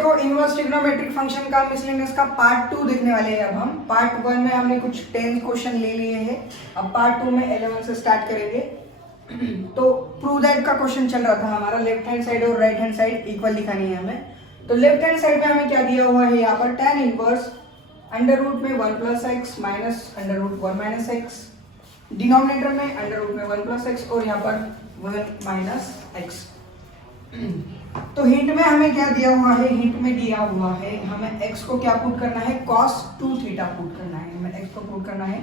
देखो inverse trigonometric function का miscellaneous का पार्ट 2 देखने वाले हैं। अब हम पार्ट 1 में हमने कुछ 10 क्वेश्चन ले लिए हैं, अब पार्ट 2 में 11 से स्टार्ट करेंगे। तो प्रूव दैट का क्वेश्चन चल रहा था हमारा, लेफ्ट हैंड साइड और राइट हैंड साइड इक्वल दिखानी है हमें। तो लेफ्ट हैंड साइड में हमें क्या दिया हुआ है यहाँ पर, tan इनवर्स अंडर रूट में 1 plus x minus under root 1 minus x, denominator में अंडर रूट में 1 प्लस एक्स और यहाँ पर 1 माइनस एक्स। तो हिंट में हमें क्या दिया हुआ है, हिंट में दिया हुआ है हमें x को क्या पुट करना है, cos 2 थीटा पुट करना है। हमें x को पुट करना है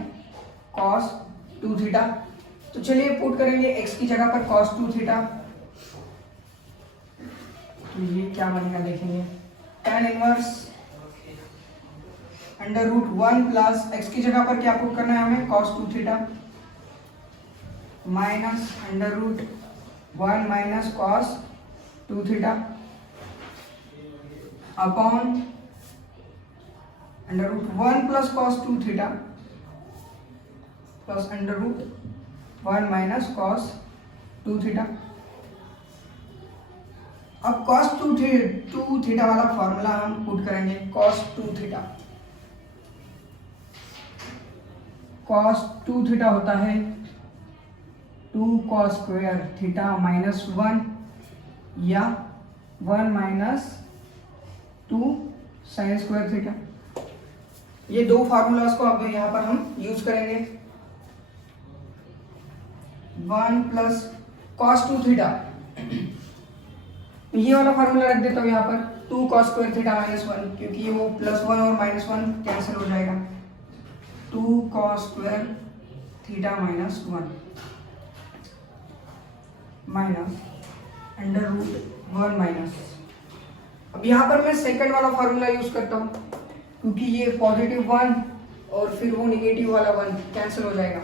cos 2 थीटा। तो चलिए पुट करेंगे x की जगह पर cos 2 थीटा। तो ये क्या बनेगा देखेंगे, tan inverse under root 1 plus x की जगह पर क्या पुट करना है हमें, cos 2 theta minus under root 1 minus cos 2 theta upon under root 1 plus cos 2 theta plus under root 1 minus cos 2 theta. अब cos 2 थीटा वाला फॉर्मूला हम पुट करेंगे, cos 2 थीटा। cos 2 थीटा होता है 2 cos स्क्वायर थीटा माइनस 1 या 1 minus 2 sine square theta. ये दो formulas को अब यहाँ पर हम यूज करेंगे। 1 प्लस cos 2 थीटा, ये वाला फार्मूला रख देता हूँ यहाँ पर 2 cos स्क्वायर थीटा माइनस 1, क्योंकि ये वो प्लस 1 और माइनस 1 कैंसिल हो जाएगा। 2 cos square theta minus 1 minus under root 1 minus. अब यहाँ पर मैं सेकंड वाला फार्मूला यूज करता हूँ, क्योंकि ये पॉजिटिव 1 और फिर वो निगेटिव वाला 1 कैंसिल हो जाएगा।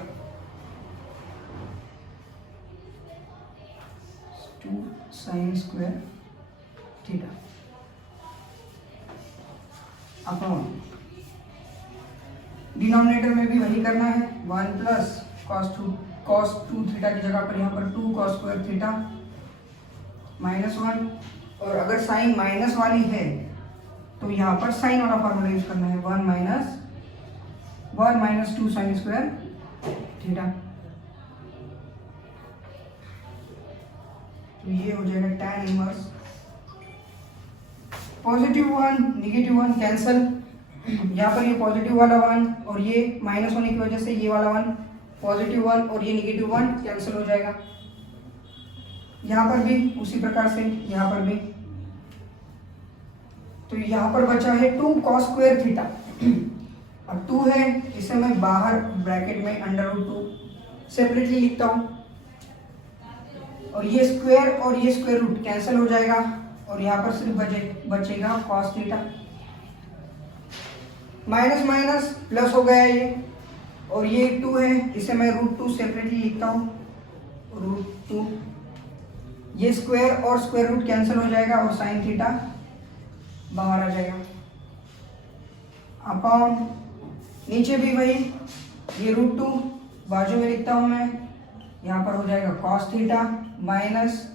2 sine square theta upon denominator में भी वही करना है, 1 प्लस cos 2 थीटा की जगह पर यहाँ पर 2 cos स्क्वायर थीटा माइनस 1, और अगर साइन माइनस वाली है तो यहाँ पर साइन वाला फार्मूला यूज करना है, 1 माइनस 2 साइन स्क्वायर थीटा। तो ये हो जाएगा tan inverse positive 1 negative 1 cancel, यहाँ पर ये पॉजिटिव वाला 1 और ये माइनस होने की वजह से ये वाला 1, पॉजिटिव 1 और ये निगेटिव 1 कैंसिल हो जाएगा। यहाँ पर भी उसी प्रकार से, यहाँ पर भी। तो यहाँ पर बचा है 2 cos स्क्वायर थीटा। अब 2 है, इसे मैं बाहर ब्रैकेट में अंडर रूट 2 सेपरेटली लिखता हूँ, और ये स्क्वायर और ये स्क्वायर रूट कैंसिल हो जाएगा, और यहाँ पर सिर्फ बचेगा cos theta. Minus minus plus हो गया ये, और ये 2 है, इसे मैं रूट 2 सेपरेटली लिखता हूँ, रूट 2। ये स्क्वायर और स्क्वायर रूट कैंसिल हो जाएगा और साइन थीटा बाहर आ जाएगा। अपॉन नीचे भी वही, ये रूट 2 बाजू में लिखता हूँ मैं, यहाँ पर हो जाएगा cos थीटा माइनस,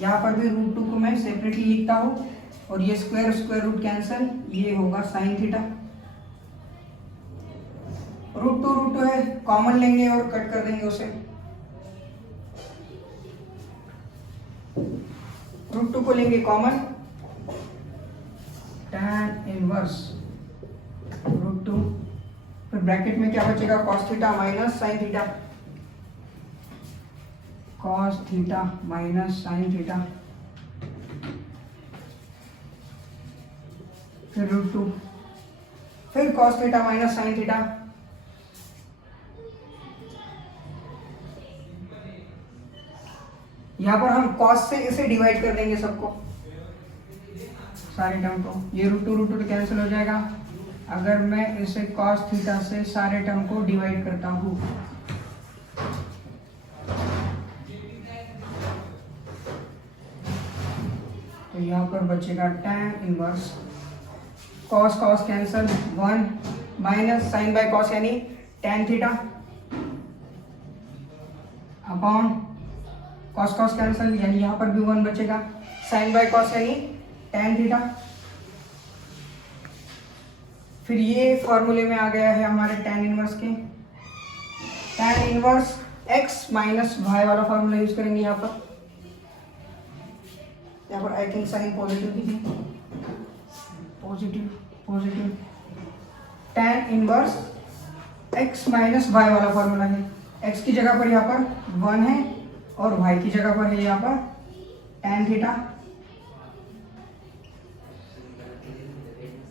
यहाँ पर भी रूट 2 को मैं सेपरेटली लिखता हूँ, और ये स्क्वायर रूट कैंसिल, ये होगा साइन थीटा। रूट 2 है, कॉमन लेंगे और कट कर देंगे उसे। रूट 2 को लेंगे कॉमन, tan इनवर्स रूट 2, फिर ब्रैकेट में क्या बचेगा, cos theta minus sine theta, cos theta minus sine theta, फिर रूट 2, फिर cos theta minus sine theta. यहाँ पर हम cos से इसे डिवाइड कर देंगे सबको, सारे टर्म को। ये रूट टू कैंसिल हो जाएगा अगर मैं इसे cos थीटा से सारे टर्म को डिवाइड करता हूँ। तो यहाँ पर बचेगा tan inverse cos cancel 1 minus sine by cos यानी tan theta upon cos cancel, यानी यहाँ पर भी 1 बचेगा, साइन बाय cos यानी tan थीटा। फिर ये फॉर्मूले में आ गया है हमारे tan इनवर्स के, tan inverse x minus y वाला फॉर्मूला यूज करेंगे यहाँ पर आई थिंक साइन पॉजिटिव दीजिए, positive tan inverse x minus y वाला फॉर्मूला है। x की जगह पर यहाँ पर 1 है और y की जगह पर है यहाँ पर tan थीटा।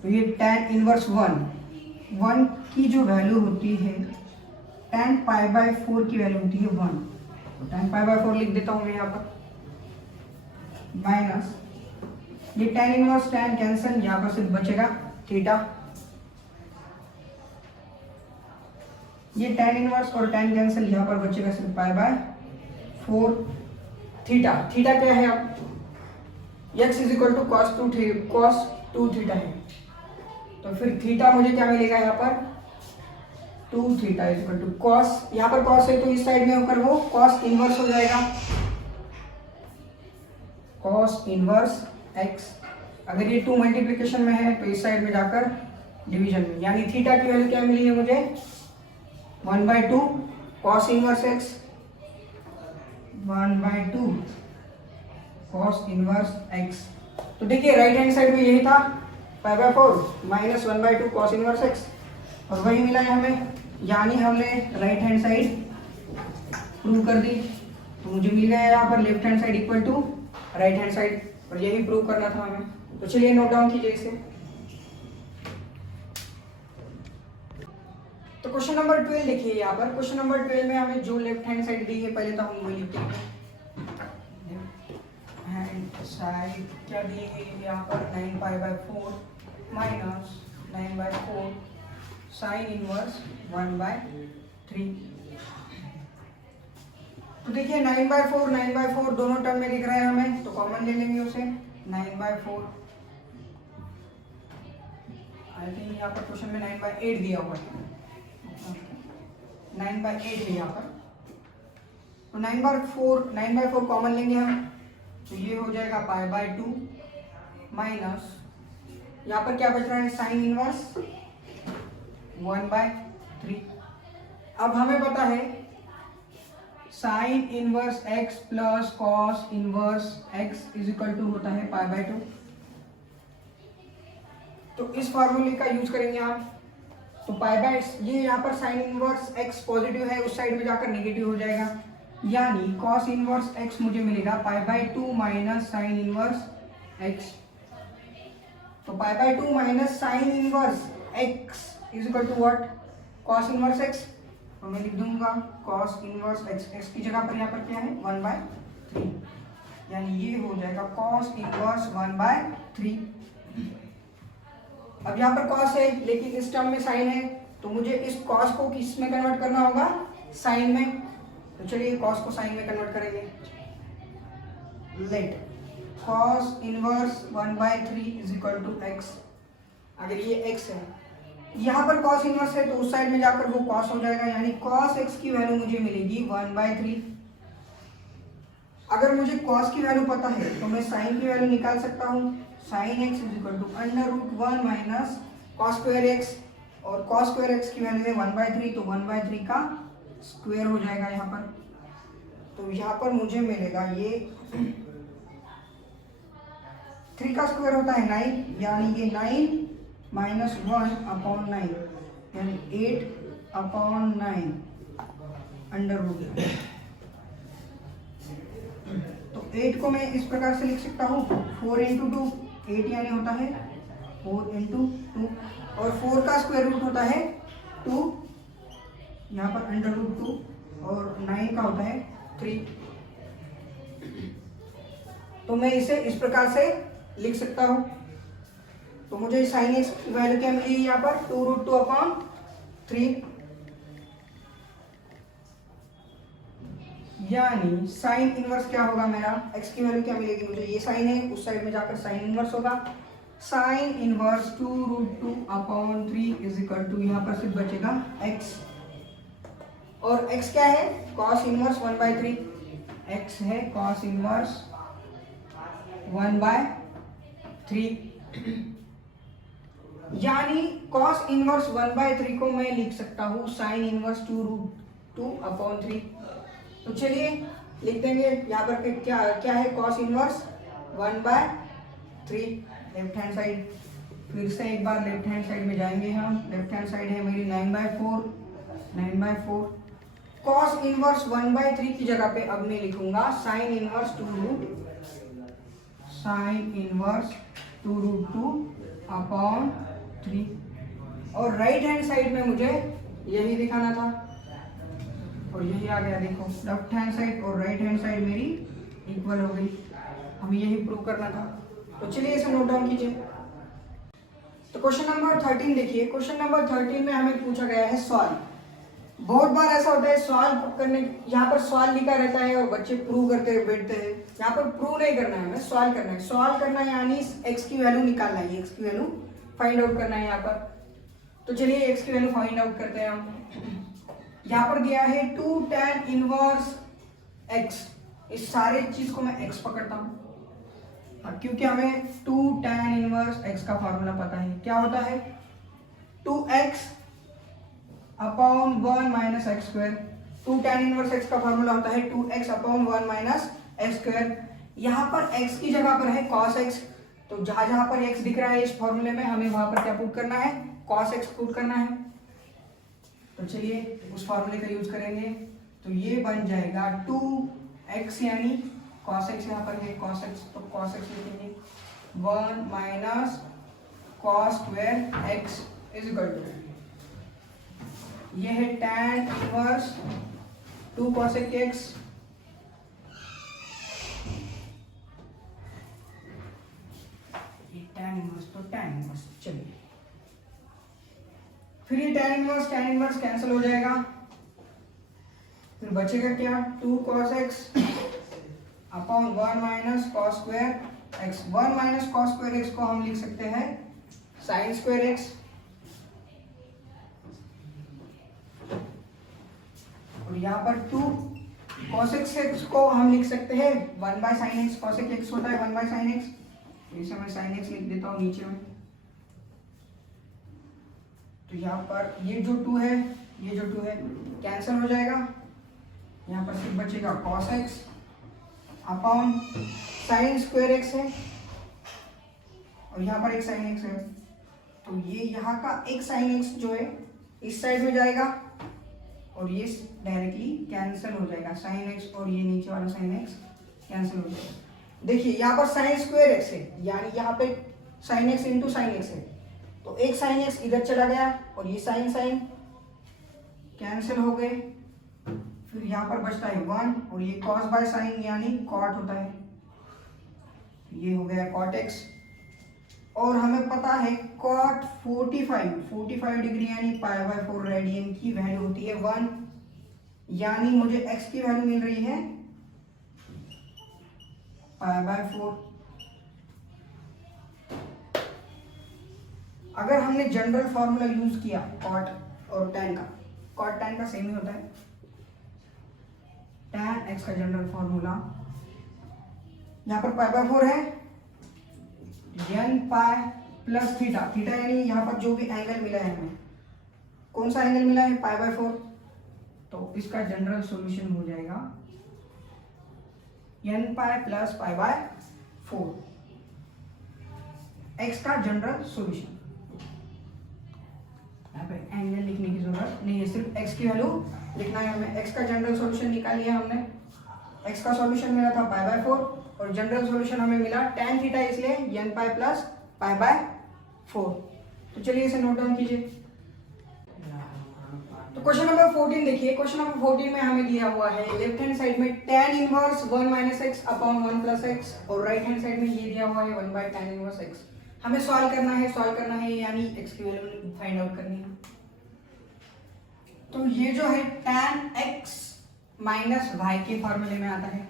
तो ये tan इनवर्स 1 की जो वैल्यू होती है, tan पाई बाय 4 की वैल्यू होती है 1, तो tan पाई बाय 4 लिख देता हूँ मैं यहाँ पर, माइनस ये tan इनवर्स tan कैंसिल, यहाँ पर सिर्फ बचेगा थीटा। ये tan इनवर्स और tan कैंसिल, यहाँ पर बचेगा सिर्फ पाई बाय 4 थीटा। थीटा क्या है अब, x is equal to cos 2 थीटा है, तो फिर थीटा मुझे क्या मिलेगा यहाँ पर 2 theta is equal to cos, यहाँ पर कॉस है तो इस साइड में होकर वो कॉस इनवर्स हो जाएगा, कॉस इनवर्स x। अगर ये 2 मल्टीप्लिकेशन में है तो इस साइड में जाकर डिवीजन में, यानी थीटा की वैल्यू क्या मिली है मुझे 1/2 cos inverse x, 1/2 cos inverse x। तो देखिए राइट हैंड साइड में यही था pi by 4 minus 1/2 cos inverse x, और वही मिला है हमें, यानी हमने राइट हैंड साइड प्रूव कर दी। तो मुझे मिल गया यहाँ पर left hand side equal to right hand side, और यही प्रूव करना था हमें। तो चलिए नोट डाउन कीजिए इसे। तो क्वेश्चन नंबर 12 देखिए यहाँ पर, क्वेश्चन नंबर 12 में हमें जो लेफ्ट हैंड साइड दी है पहले तो हम वो लिखते हैं। हैंड साइड क्या दी है यहाँ पर 9 pi by 4 minus 9/4 sine inverse 1/3। तो देखिए 9/4 दोनों टर्म में दिख रहे हैं हमें, तो कॉमन ले लेंगे उसे 9/4। आई थिंक यहाँ पर क्वेश्चन में 9/8 दिया हुआ है, 9/8 है यहाँ पर। तो 9/4 कॉमन लेंगे हम, तो ये हो जाएगा पाई बाय 2 माइनस यहाँ पर क्या बच रहा है साइन इनवर्स 1/3। अब हमें पता है sine inverse x plus cos inverse x is equal to होता है पाई बाय 2। तो इस फॉर्मूले का यूज करेंगे आप, तो पाई बाय ये यहाँ पर साइन इनवर्स x पॉजिटिव है, उस साइड में जाकर नेगेटिव हो जाएगा, यानी कॉस इनवर्स x मुझे मिलेगा pi by 2 minus sine inverse x। तो pi by 2 minus sine inverse x is equal to what cos inverse x। तो मैं लिख दूंगा कॉस इनवर्स x की जगह पर यहाँ पर क्या है 1/3, यानी ये हो जाएगा कॉस इनवर्स 1/3। अब यहाँ पर कॉस है लेकिन इस टर्म में साइन है, तो मुझे इस कॉस को किस में कन्वर्ट करना होगा साइन में। तो चलिए कॉस को साइन में कन्वर्ट करेंगे। Let cos inverse 1/3 is equal to x। अगर ये x है, यहाँ पर कॉस इनवर्स है तो उस साइड में जाकर वो कॉस हो जाएगा, यानी कॉस x की वैल्यू मुझे मिलेगी 1/3। अगर मुझे कॉस की वैल्यू पता है तो मैं साइन की वैल्यू निकाल सकता हूँ, sine x is equal to √1 minus cos square x, और कॉस स्क्वायर x की वैल्यू है 1/3, तो 1/3 का स्क्वायर हो जाएगा यहाँ पर। तो यहाँ पर मुझे मिलेगा ये 3 का स्क्वायर होता है 9, यानी ये 9 माइनस 1/9 यानी 8/9 √। तो 8 को मैं इस प्रकार से लिख सकता हूँ 4 × 2, 8 यानी होता है 4 × 2, और 4 का स्क्वायर रूट होता है 2, यहाँ पर √2, और 9 का होता है 3। तो मैं इसे इस प्रकार से लिख सकता हूँ। तो मुझे साइन एक्स की वैल्यू क्या मिली यहाँ पर 2√2/3, यानी साइन इनवर्स क्या होगा मेरा, x की वैल्यू क्या मिलेगी मुझे, ये साइन है उस साइड में जाकर साइन इनवर्स होगा, sine inverse 2√2/3 is equal to यहाँ पर सिर्फ बचेगा x, और x क्या है कॉस इनवर्स 1/3, x है कॉस इनवर्स 1/3। यानी cos इनवर्स 1/3 को मैं लिख सकता हूँ sin इनवर्स 2√2/3। तो चलिए लिख देंगे यहाँ पर कि क्या क्या है cos inverse 1/3 left hand side. फिर से एक बार लेफ्ट हैंड साइड में जाएंगे हम। लेफ्ट हैंड साइड है मेरी 9/4 cos इनवर्स 1/3 की जगह पे अब मैं लिखूंगा sin इनवर्स 2√2/3 और राइट हैंड साइड में मुझे यही दिखाना था और यही आ गया। देखो लेफ्ट हैंड साइड और राइट हैंड साइड मेरी इक्वल हो गई। हमें यही प्रूव करना था। तो चलिए इसे नोट डाउन कीजिए। तो क्वेश्चन नंबर 13 देखिए। क्वेश्चन नंबर 13 में हमें पूछा गया है सॉल्व। बहुत बार ऐसा होता है सॉल्व करने, यहाँ पर सॉल्व लिखा रहता है और बच्चे प्रूव करते हुए बैठते हैं। यहाँ पर प्रूव नहीं करना है, हमें सॉल्व करना है। सॉल्व करना है यानी x की वैल्यू निकालना है, x की वैल्यू फाइंड आउट करना है यहाँ पर। तो चलिए x की वैल्यू फाइंड आउट करते हैं हम। यहाँ पर दिया है 2 tan इनवर्स x। इस सारे चीज को मैं x पकड़ता हूँ क्योंकि हमें 2 tan इनवर्स x का फॉर्मूला पता है। क्या होता है 2x/1 minus x square. 2 tan inverse x का फॉर्मूला होता है 2x/1 माइनस एक्स स्क्वायर। यहाँ पर x की जगह पर है cos x। तो जहां जहां पर x दिख रहा है इस फॉर्मूले में हमें वहां पर क्या पुट करना है, cos x पुट करना है। तो चलिए उस फॉर्मूले का यूज करेंगे। तो ये बन जाएगा 2x यानी cos x, यहाँ पर है cos x तो cos x लिखेंगे 1 minus cos square x is equal to, ये है tan इनवर्स 2 cos x। ये tan इनवर्स तो tan इनवर्स, चलिए फिर ये tan इनवर्स कैंसिल हो जाएगा। फिर बचेगा क्या 2 cos x upon 1 minus cos square x। 1 minus cos square x को हम लिख सकते हैं sin स्क्वायर x। और यहाँ पर 2 cos x को हम लिख सकते हैं 1/sin x। cos x होता है 1/sin x, इसे मैं sin x लिख देता हूँ नीचे में। तो यहाँ पर ये जो 2 है कैंसिल हो जाएगा। यहाँ पर सिर्फ बचेगा cos x upon sin square x है और यहाँ पर एक sin x है। तो ये यहाँ का एक sin x जो है इस साइड में जाएगा और ये डायरेक्टली कैंसिल हो जाएगा। sin x और ये नीचे वाला sin x कैंसिल हो जाएगा। देखिए यहाँ पर sin स्क्वायर x है यानी यहाँ पे sin x into sin x है। तो एक sin x इधर चला गया और ये sin कैंसिल हो गए। फिर यहाँ पर बचता है 1 और ये cos बाय sin यानी cot होता है, ये हो गया cot x। और हमें पता है cot 45 डिग्री यानी π/4 रेडियन की वैल्यू होती है 1, यानी मुझे x की वैल्यू मिल रही है π/4। अगर हमने जनरल फॉर्मूला यूज किया cot और tan का, cot tan का सेम ही होता है। tan x का जनरल फॉर्मूला यहाँ पर π/4 है, n pi plus theta. Theta यानी यहाँ पर जो भी एंगल मिला है हमें, कौन सा एंगल मिला है π/4। तो इसका जनरल सॉल्यूशन हो जाएगा n पाई प्लस π/4 x का जनरल सॉल्यूशन। यहाँ पे एंगल लिखने की जरूरत नहीं है, सिर्फ x की वैल्यू लिखना है हमें। x का जनरल सॉल्यूशन निकाल लिया हमने। x का सॉल्यूशन मिला था π/4 और जनरल सॉल्यूशन हमें मिला tan थीटा, इसलिए n पाई प्लस π/4। तो चलिए इसे नोट डाउन कीजिए। तो क्वेश्चन नंबर 14 देखिए। क्वेश्चन नंबर 14 में हमें दिया हुआ है लेफ्ट हैंड साइड में tan inverse 1 minus x upon 1 plus x और राइट हैंड साइड में ये दिया हुआ है 1/tan इनवर्स x। हमें सॉल्व करना है यानी x की वैल्यू फाइंड आउट करनी है। तो ये जो है tan x माइनस y के फॉर्मूले में आता है।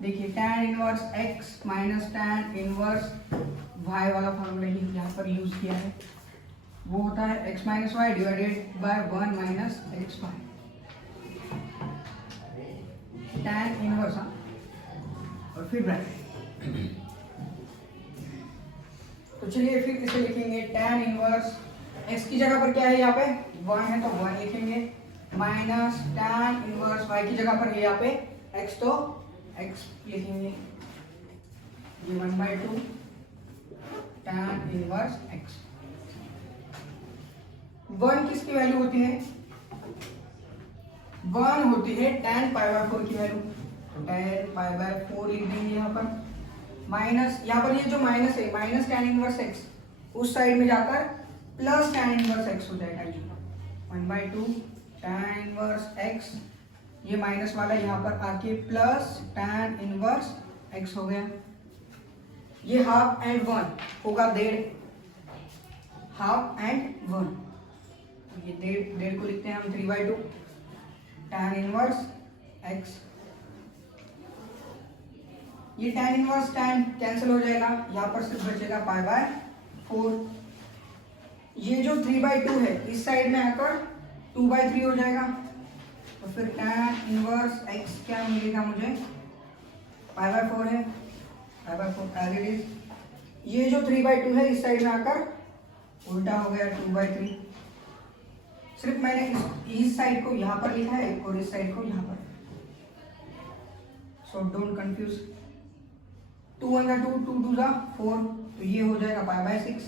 देखिए tan inverse x minus tan inverse y वाला फॉर्मूला ही यहाँ पर यूज किया है। वो होता है x minus y divided by 1 minus x y. tan inverse और फिर ब्रैकेट। तो चलिए फिर इसे लिखेंगे tan इनवर्स x की जगह पर क्या है यहाँ पे 1 है तो 1 लिखेंगे, माइनस tan इनवर्स y की जगह पर है यहाँ पे x तो x लिखेंगे, ये 1/2 tan इनवर्स x। 1 किसकी वैल्यू होती है, 1 होती है tan π/4 की वैल्यू, तो tan π/4 लिख देंगे यहाँ पर, माइनस यहाँ पर ये जो माइनस है माइनस tan इनवर्स x उस साइड में जाकर प्लस tan इनवर्स x हो जाएगा, ये 1/2 tan इनवर्स x, ये माइनस वाला यहाँ पर आके प्लस tan इनवर्स x हो गया, ये हाफ एंड 1 होगा 1.5, हाफ एंड 1, ये 1.5 को लिखते हैं हम 3/2 tan इनवर्स x, ये tan इनवर्स tan कैंसिल हो जाएगा, यहाँ पर सिर्फ बचेगा π/4, ये जो 3/2 है इस साइड में आकर 2/3 हो जाएगा, तो फिर tan इनवर्स x क्या मिलेगा मुझे, π/4 है, π/4 एज इट इज, ये जो 3/2 है इस साइड में आकर उल्टा हो गया 2/3, सिर्फ मैंने इस साइड को यहाँ पर लिखा है और इस साइड को यहाँ पर, सो डोंट कंफ्यूज, 2 1 2 2 2 4, तो ये हो जाएगा π/6,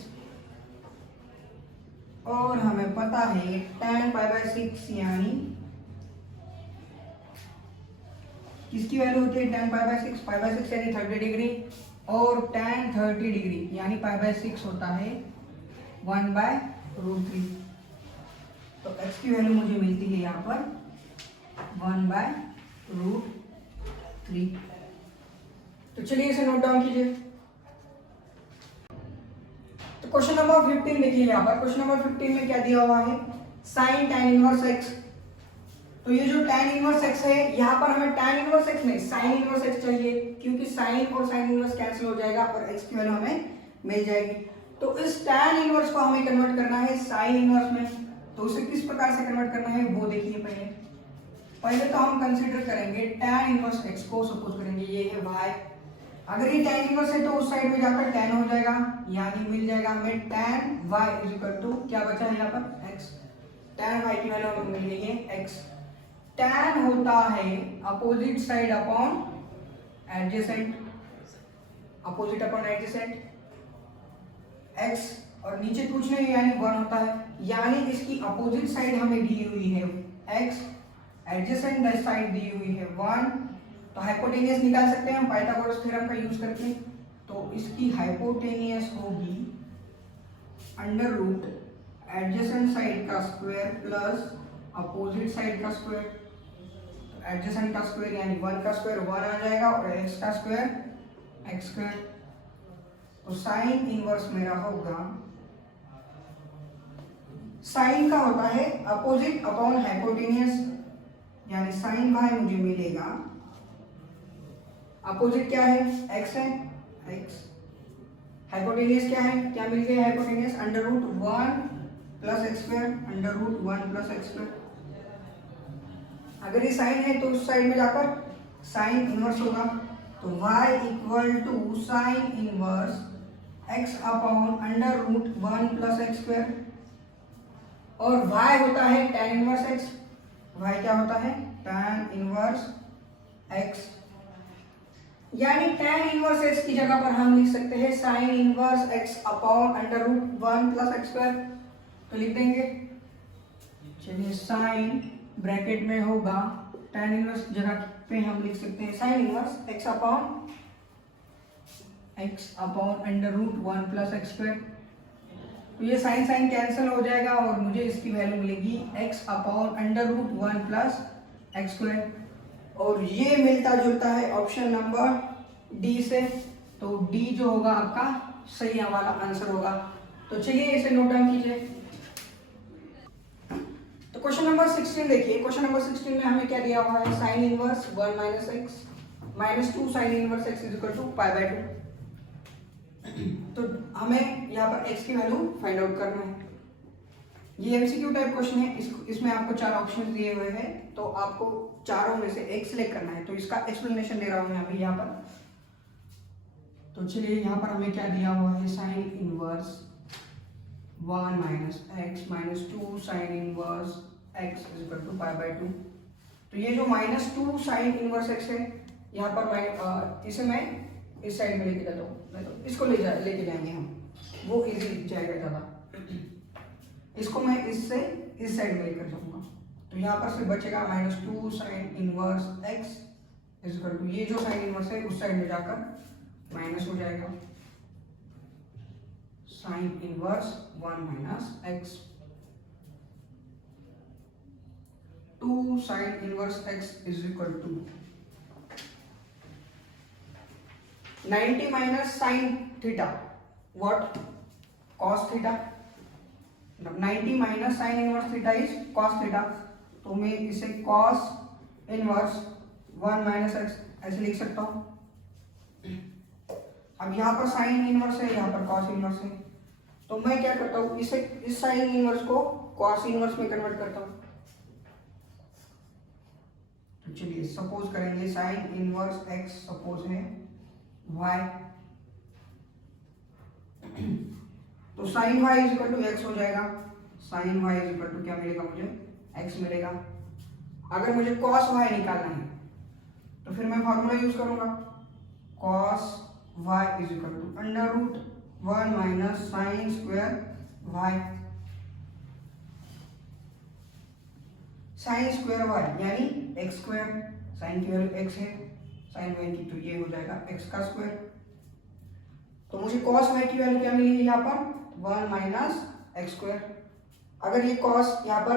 और हमें पता है tan π/6 यानी किसकी वैल्यू होती है tan π/6, π/6 यानी 30 डिग्री, और tan 30 डिग्री यानी π/6 होता है 1/√3, तो x की वैल्यू मुझे मिलती है यहाँ पर 1/√3। तो चलिए इसे नोट डाउन कीजिए। तो क्वेश्चन नंबर 15 देखिए, यहाँ पर क्वेश्चन नंबर 15 में क्या दिया हुआ है, साइन tan इनवर्स x, तो ये जो tan इनवर्स x है यहाँ पर हमें tan इनवर्स x नहीं साइन इनवर्स x चाहिए, क्योंकि साइन और साइन इनवर्स कैंसिल हो जाएगा और x की वैल्यू हमें मिल जाएगी। तो इस tan इनवर्स को हमें कन्वर्ट करना है साइन इनवर्स में, तो उसे किस प्रकार से कन्वर्ट करना है वो देखिए। पहले तो हम कंसीडर करेंगे tan इनवर्स x को, सपोज करेंगे ये है y, अगर ये tan इनवर्स है तो उस साइड में जाकर tan हो जाएगा, यानी मिल जाएगा हमें tan y is equal to क्या बचा है यहाँ पर x, tan y की वैल्यू हमें मिल गई है x, tan होता है opposite side upon adjacent, opposite upon adjacent x, और नीचे कुछ नहीं यानी 1 होता है, यानी इसकी अपोजिट साइड हमें दी हुई है x, एडजेसेंट साइड दी हुई है 1, तो हाइपोटेनियस निकाल सकते हैं हम पाइथागोरस थ्योरम का यूज करके, तो इसकी हाइपोटेनियस होगी अंडर रूट एडजेसेंट साइड का स्क्वायर प्लस अपोजिट साइड का स्क्वायर, तो एडजेसेंट का स्क्वायर यानी 1 का स्क्वायर 1 आ जाएगा और x का स्क्वायर x स्क्वायर, तो साइन इनवर्स मेरा होगा, साइन का होता है अपोजिट अपॉन हाइपोटेनियस, यानी साइन y मुझे मिलेगा, अपोजिट क्या है x है x, हाइपोटेनियस क्या है, क्या मिल गया hypotenuse under root 1 plus x square, under root 1 plus x square, अगर ये साइन है तो उस साइड में जाकर साइन इनवर्स होगा, तो y equal to sine inverse x upon under root 1 plus x square, और y होता है tan इनवर्स x, y क्या होता है tan इनवर्स x, यानी tan इनवर्स x की जगह पर हम लिख सकते हैं sine inverse x upon under root 1 plus x square, तो लिख देंगे, चलिए साइन ब्रैकेट में होगा tan इनवर्स जगह पे हम लिख सकते हैं sine inverse x upon under root 1 plus x square, तो ये साइन साइन कैंसिल हो जाएगा और मुझे इसकी वैल्यू मिलेगी x upon under root 1 plus x square, और ये मिलता जुलता है ऑप्शन नंबर डी से, तो डी जो होगा आपका सही वाला आंसर होगा। तो चलिए इसे नोट डाउन कीजिए। तो क्वेश्चन नंबर 16 देखिए, क्वेश्चन नंबर 16 में हमें क्या दिया हुआ है, sine inverse 1 minus x minus 2 sine inverse x is equal to π/2, तो हमें यहाँ पर x की वैल्यू फाइंड आउट करना है। ये एमसीक्यू टाइप क्वेश्चन है, इसमें आपको 4 ऑप्शंस दिए हुए हैं, तो आपको चारों में से एक सिलेक्ट करना है, तो इसका एक्सप्लेनेशन दे रहा हूँ मैं अभी यहाँ पर। तो चलिए यहाँ पर हमें क्या दिया हुआ है, sine inverse 1 minus x minus 2 sine inverse x is equal to pi by 2। तो ये जो -2 साइन इनवर्स एक्स है यहाँ पर इसे मैं इस साइड में लेके जाता हूँ, तो इसको लेके जाएंगे हम, वो इजी जाएगा ज़्यादा। इसको मैं इससे इस साइड में लेकर जाऊँगा, तो यहाँ पर से बचेगा -2 sine inverse x is equal to, ये जो साइन इनवर्स है उस साइड में जाकर माइनस हो जाएगा, sine inverse 1 minus x, 2 sine inverse x is equal to 90 minus sine theta, what, cos theta. 90 minus sine inverse theta is cos theta, तो मैं इसे कॉस इनवर्स 1 माइनस एक्स ऐसे लिख सकता हूं। अब यहाँ पर साइन इनवर्स है, यहाँ पर कॉस इनवर्स है, तो मैं क्या करता हूँ, इसे इस साइन इनवर्स को कॉस इनवर्स में कन्वर्ट करता हूँ। तो चलिए सपोज करेंगे साइन इनवर्स एक्स सपोज है y, तो sine y is equal to x हो जाएगा, sine y is equal to क्या मिलेगा मुझे, x मिलेगा। अगर मुझे cos y निकालना है तो फिर मैं फॉर्मूला यूज करूंगा, cos y is equal to under root 1 minus sine square y, sine square y यानी x स्क्वायर, साइन की वैल्यू x है, साइन y की तो ये हो जाएगा x का स्क्वायर। तो मुझे cos y की वैल्यू क्या मिली है यहाँ पर 1 माइनस एक्स स्क्वायर। अगर ये cos यहाँ पर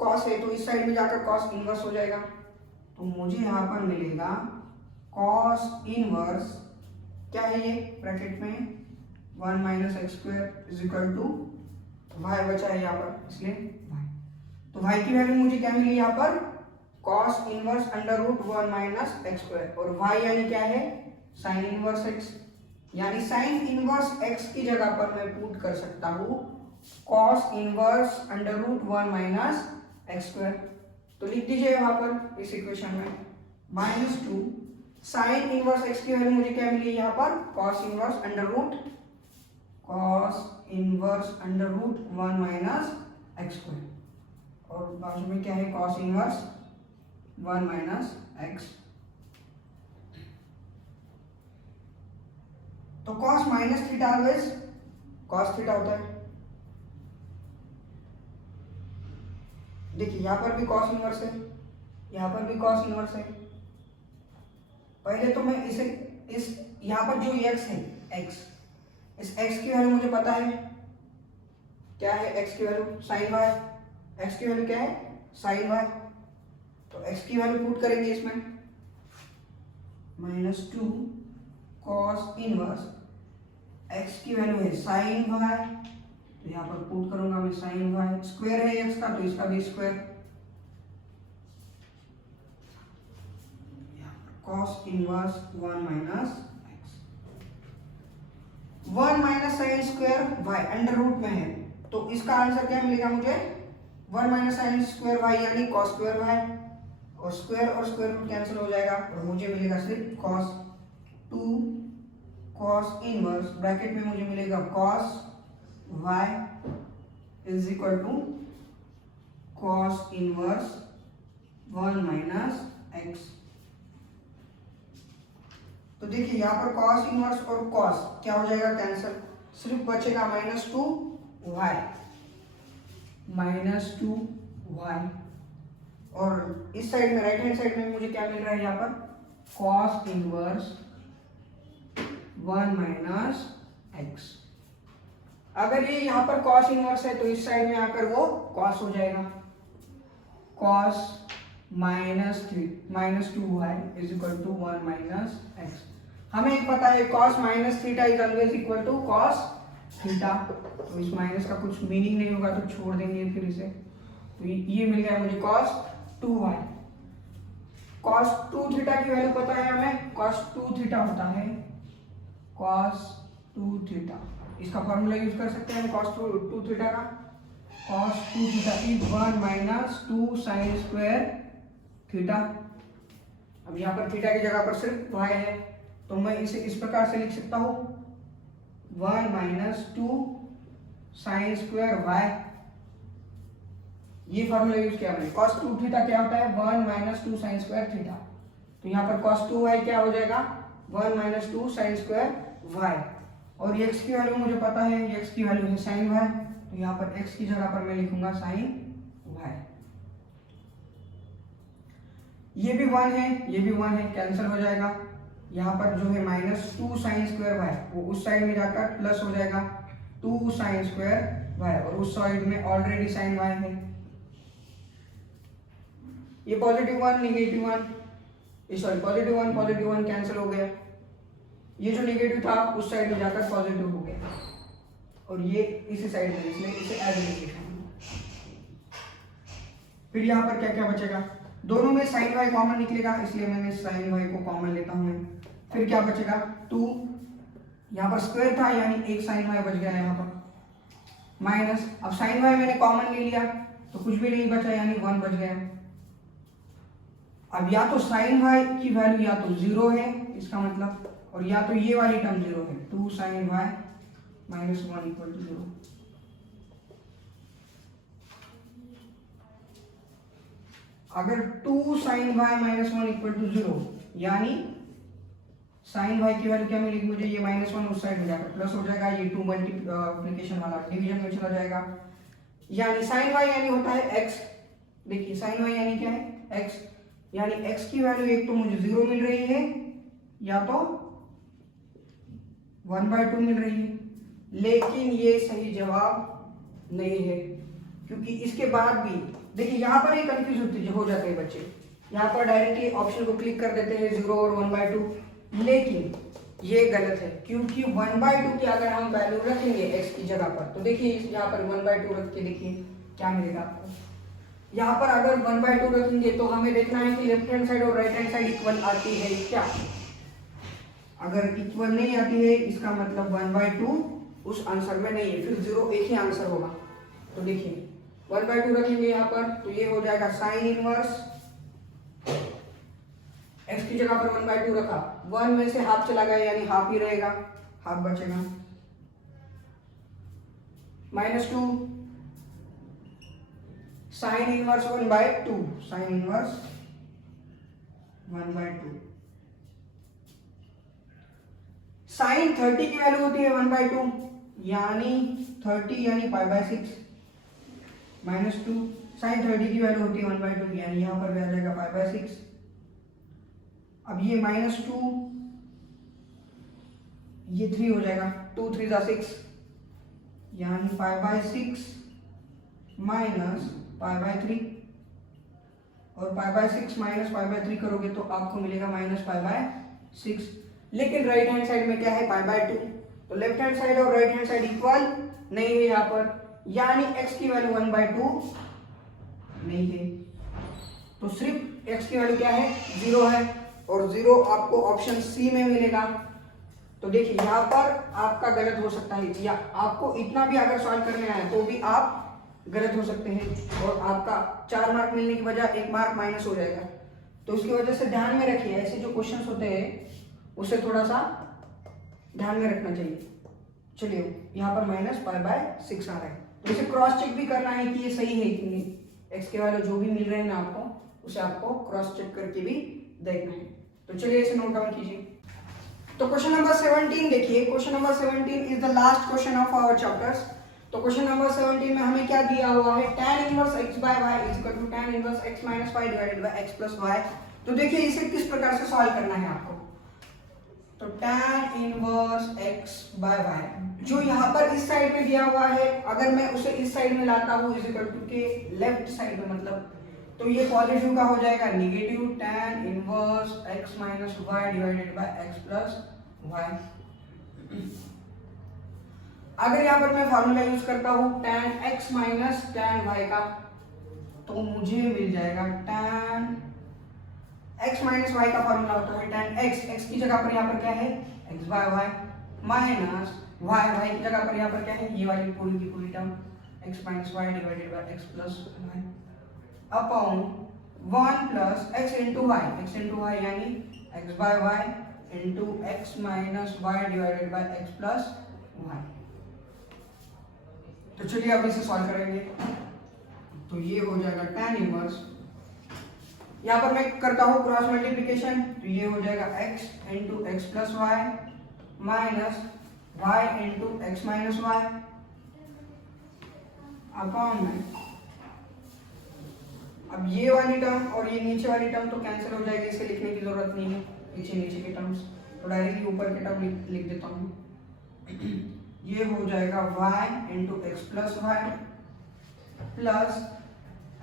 cos है तो इस साइड में जाकर cos इनवर्स हो जाएगा, तो मुझे यहाँ पर मिलेगा cos इनवर्स क्या है ये ब्रैकेट में 1 minus x square is equal to y बचा है यहाँ पर, इसलिए y। तो y की वैल्यू मुझे क्या मिली यहाँ पर cos inverse under root 1 minus x square, और y यानी क्या है साइन इनवर्स x, यानी साइन इनवर्स x की जगह पर मैं पुट कर सकता हूँ cos inverse under root 1 minus x square. तो लिख दीजिए वहां पर इस इक्वेशन में -2 साइन इनवर्स x की वैल्यू मुझे क्या मिली यहाँ पर cos inverse under root 1 minus x square, और बाजू में क्या है cos इनवर्स 1 माइनस एक्स। तो cos minus theta always cos theta होता है। देखिए यहां पर भी cos इनवर्स है, यहां पर भी cos इनवर्स है। पहले तो मैं इसे इस यहां पर जो x है x, इस x की वैल्यू मुझे पता है, क्या है x की वैल्यू sin y, x की वैल्यू क्या है sin y, तो x की वैल्यू पुट करेंगे इसमें -2 cos इनवर्स x की वैल्यू है sin y, तो यहाँ पर पुट करूंगा मैं sin y, स्क्वायर है x का तो इसका भी square, cos inverse 1 minus x, 1 minus sine square y under root में है, तो इसका आंसर क्या मिलेगा मुझे 1 माइनस साइन स्क्वायर y यानी cos स्क्वायर y, और स्क्वायर रूट कैंसिल हो जाएगा और मुझे मिलेगा सिर्फ cos 2 cos इनवर्स ब्रैकेट में मुझे मिलेगा cos y is equal to cos inverse 1 minus x। तो देखिए यहाँ पर cos इनवर्स और cos क्या हो जाएगा कैंसिल, सिर्फ बचेगा -2y, और इस साइड में राइट हैंड साइड में मुझे क्या मिल रहा है यहाँ पर cos इनवर्स 1 माइनस x। अगर ये यहाँ पर cos इनवर्स है तो इस साइड में आकर वो cos हो जाएगा, cos -2y is equal to 1 minus x। हमें पता है cos minus theta is always equal to cos theta, तो इस माइनस का कुछ मीनिंग नहीं होगा तो छोड़ देंगे फिर इसे, तो ये मिल गया मुझे cos 2y। cos 2 थीटा की वैल्यू पता है हमें, cos 2 थीटा होता है cos 2 थीटा, इसका फॉर्मूला यूज कर सकते हैं cos 2 थीटा का, cos 2 theta is 1 minus 2 sine square theta. अब यहाँ पर थीटा की जगह पर सिर्फ y है, तो मैं इसे इस प्रकार से लिख सकता हूँ 1 माइनस 2 साइन स्क्वायर वाई। ये फॉर्मूला यूज किया मैंने। cos 2 थीटा क्या होता है 1 माइनस 2 साइन स्क्वायर थीटा। तो यहाँ पर cos 2 वाई क्या हो जाएगा 1 माइनस 2 साइन स्क्वायर वाई। और x की वैल्यू मुझे पता है, x की वैल्यू है साइन वाई, तो यहाँ पर x की जगह पर मैं लिखूंगा साइन वाई। ये भी 1 है, ये भी 1 है, कैंसिल हो जाएगा। यहाँ पर जो है माइनस 2 साइन स्क्वायर वाई वो उस साइड में जाकर प्लस हो जाएगा 2 साइन स्क्वायर वाई, और उस साइड में ऑलरेडी साइन वाई है। ये positive 1 negative 1, sorry positive 1 cancel हो गया। ये जो नेगेटिव था उस साइड में जाकर पॉजिटिव हो गया, और ये इसी साइड में, इसलिए इसे एज इट इज लिखेंगे। फिर यहाँ पर क्या क्या बचेगा, दोनों में साइन वाई कॉमन निकलेगा, इसलिए मैंने साइन वाई को कॉमन लेता हूँ। फिर क्या बचेगा 2, यहाँ पर स्क्वायर था यानी एक साइन वाई बच गया यहाँ पर, माइनस, अब साइन वाई मैंने कॉमन ले लिया तो कुछ भी नहीं बचा यानी 1 बच गया। अब या तो साइन वाई की वैल्यू या तो 0 है इसका मतलब, और या तो ये वाली टर्म 0 है, 2 sine y minus 1 equal to 0। अगर 2 sine y minus 1 equal to 0 यानी साइन वाई की वैल्यू क्या मिलेगी मुझे, ये माइनस 1 उस साइड में जाकर प्लस हो जाएगा, ये 2 मल्टीप्लिकेशन वाला डिवीजन में चला जाएगा, यानी साइन वाई यानी होता है x। देखिए साइन वाई यानी क्या है x, यानी x की वैल्यू एक तो मुझे 0 मिल रही है या तो 1/2 मिल रही है, लेकिन ये सही जवाब नहीं है, क्योंकि इसके बाद भी देखिए यहाँ पर एक कंफ्यूज हो जाते हैं बच्चे, यहाँ पर डायरेक्टली ऑप्शन को क्लिक कर देते हैं 0 और 1/2, लेकिन ये गलत है, क्योंकि 1/2 की अगर हम वैल्यू रखेंगे x की जगह पर, तो देखिए यहाँ पर 1/2 रख के देखिए क्या मिलेगा आपको। यहाँ पर अगर 1/2 रखेंगे तो हमें देखना है कि लेफ्ट हैंड साइड और राइट हैंड साइड इक्वल आती है क्या। अगर इक्वल नहीं आती है इसका मतलब 1/2 उस आंसर में नहीं है, फिर 0 एक ही आंसर होगा। तो देखिए 1/2 रखेंगे यहाँ पर तो ये हो जाएगा साइन इनवर्स, x की जगह पर 1/2 रखा, 1 में से हाफ चला गया यानी हाफ ही रहेगा, हाफ बचेगा, -2 sine inverse 1/2, sine inverse 1/2। Sine 30 की वैल्यू होती है 1/2 यानी 30 यानी π/6, -2 साइन 30 की वैल्यू होती है 1/2 यानी यहाँ पर भी आ जाएगा π/6। अब ये -2 ये 3 हो जाएगा, 2 3 6 यानी π/6 माइनस π/3, और π/6 माइनस π/3 करोगे तो आपको मिलेगा -π/6। लेकिन राइट हैंड साइड में क्या है π/2, तो लेफ्ट हैंड साइड और राइट हैंड साइड इक्वल नहीं है यहाँ पर, यानी x की वैल्यू 1/2 नहीं है, तो सिर्फ x की वैल्यू क्या है 0 है, और 0 आपको ऑप्शन सी में मिलेगा। तो देखिए यहाँ पर आपका गलत हो सकता है, या आपको इतना भी अगर सॉल्व करने आए तो भी आप गलत हो सकते हैं, और आपका 4 मार्क मिलने की बजाय 1 मार्क माइनस हो जाएगा। तो उसकी वजह से ध्यान में रखिए, ऐसे जो क्वेश्चंस होते हैं उसे थोड़ा सा ध्यान में रखना चाहिए। चलिए यहाँ पर -π/6 आ रहा है, तो इसे क्रॉस चेक भी करना है कि ये सही है कि नहीं, x के वैल्यू जो भी मिल रहे हैं ना आपको उसे आपको क्रॉस चेक करके भी देखना है। तो चलिए इसे नोट डाउन कीजिए। तो क्वेश्चन नंबर 17 देखिए, question number 17 is the last question of our chapters. तो क्वेश्चन नंबर 17 में हमें क्या दिया हुआ है, tan inverse x/y is equal to tan inverse x - y divided by x + y। तो देखिए इसे किस प्रकार से सॉल्व करना है आपको। तो tan इनवर्स x/y जो यहाँ पर इस साइड में दिया हुआ है, अगर मैं उसे इस साइड में लाता हूँ इज इक्वल टू के लेफ्ट साइड में, मतलब तो ये पॉजिटिव का हो जाएगा negative tan inverse x - y divided by x + y। अगर यहाँ पर मैं फार्मूला यूज करता हूँ tan x minus tan y का, तो मुझे मिल जाएगा tan x माइनस y का फार्मूला होता है tan x की जगह पर यहाँ पर क्या है x/y माइनस y की जगह पर यहाँ पर क्या है ये वाली पूरी की पूरी term x - y divided by x + y upon 1 + x × y यानी x/y into x minus y divided by x plus y. तो चलिए अब इसे सॉल्व करेंगे। तो ये हो जाएगा tan इनवर्स, यहाँ पर मैं करता हूँ क्रॉस मल्टीप्लिकेशन, तो ये हो जाएगा x into x plus y minus y into x minus y upon में, अब ये वाली टर्म और ये नीचे वाली टर्म तो कैंसिल हो जाएगी, इसे लिखने की जरूरत नहीं है, पीछे नीचे की टर्म्स, तो डायरेक्टली ऊपर की टर्म लिख देता हूँ। ये हो जाएगा y into x plus y plus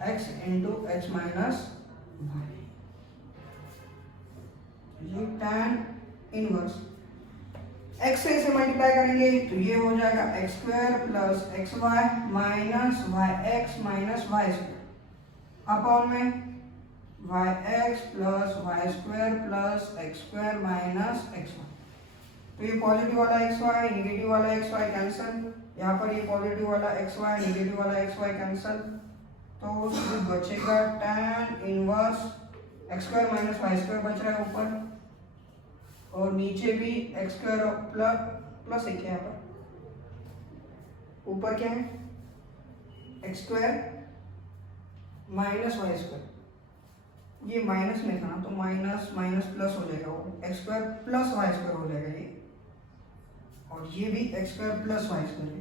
x into x minus y, ये tan इनवर्स। x से इसे मल्टीप्लाई करेंगे तो ये हो जाएगा x square plus x y minus y x minus y square upon में y x plus y square plus x square minus x y. तो ये पॉजिटिव वाला एक्स वाई निगेटिव वाला एक्स वाई कैंसिल, यहाँ पर ये पॉजिटिव वाला x y negative वाला एक्स वाई कैंसिल, तो सिर्फ बचेगा tan inverse x square minus y square बच रहा है ऊपर, और नीचे भी एक्स स्क्वायर प्लस एक है, यहाँ पर ऊपर क्या है x square minus y square, ये माइनस में था ना तो माइनस माइनस प्लस हो जाएगा, वो x square plus y square हो जाएगा ये, और ये भी x square plus y square है।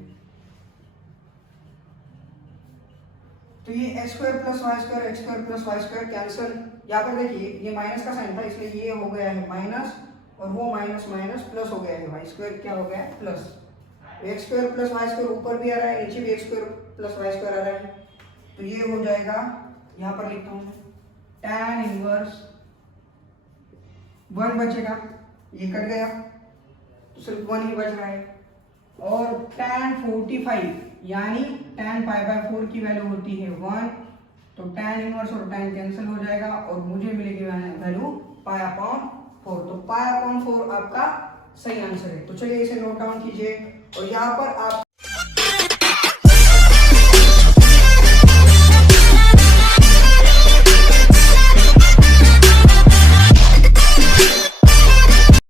तो ये x square plus y square x square plus y square cancel, यहाँ पर देखिए ये माइनस का साइन था इसलिए ये हो गया है माइनस, और वो माइनस माइनस प्लस हो गया है, वाई स्क्वायर क्या हो गया है plus, x square plus y square ऊपर भी आ रहा है नीचे भी x square plus y square आ रहा है, तो ये हो जाएगा, यहाँ पर लिखता हूँ tan इनवर्स 1 बचेगा, ये कट गया तो सिर्फ 1 ही बच रहा है, और tan 45 यानी tan पाई बाय 4 की वैल्यू होती है 1, तो tan इनवर्स और tan कैंसिल हो जाएगा और मुझे मिलेगी वैल्यू पाई अपॉन 4, तो पाई अपॉन 4 आपका सही आंसर है। तो चलिए इसे नोट डाउन कीजिए, और यहाँ पर आप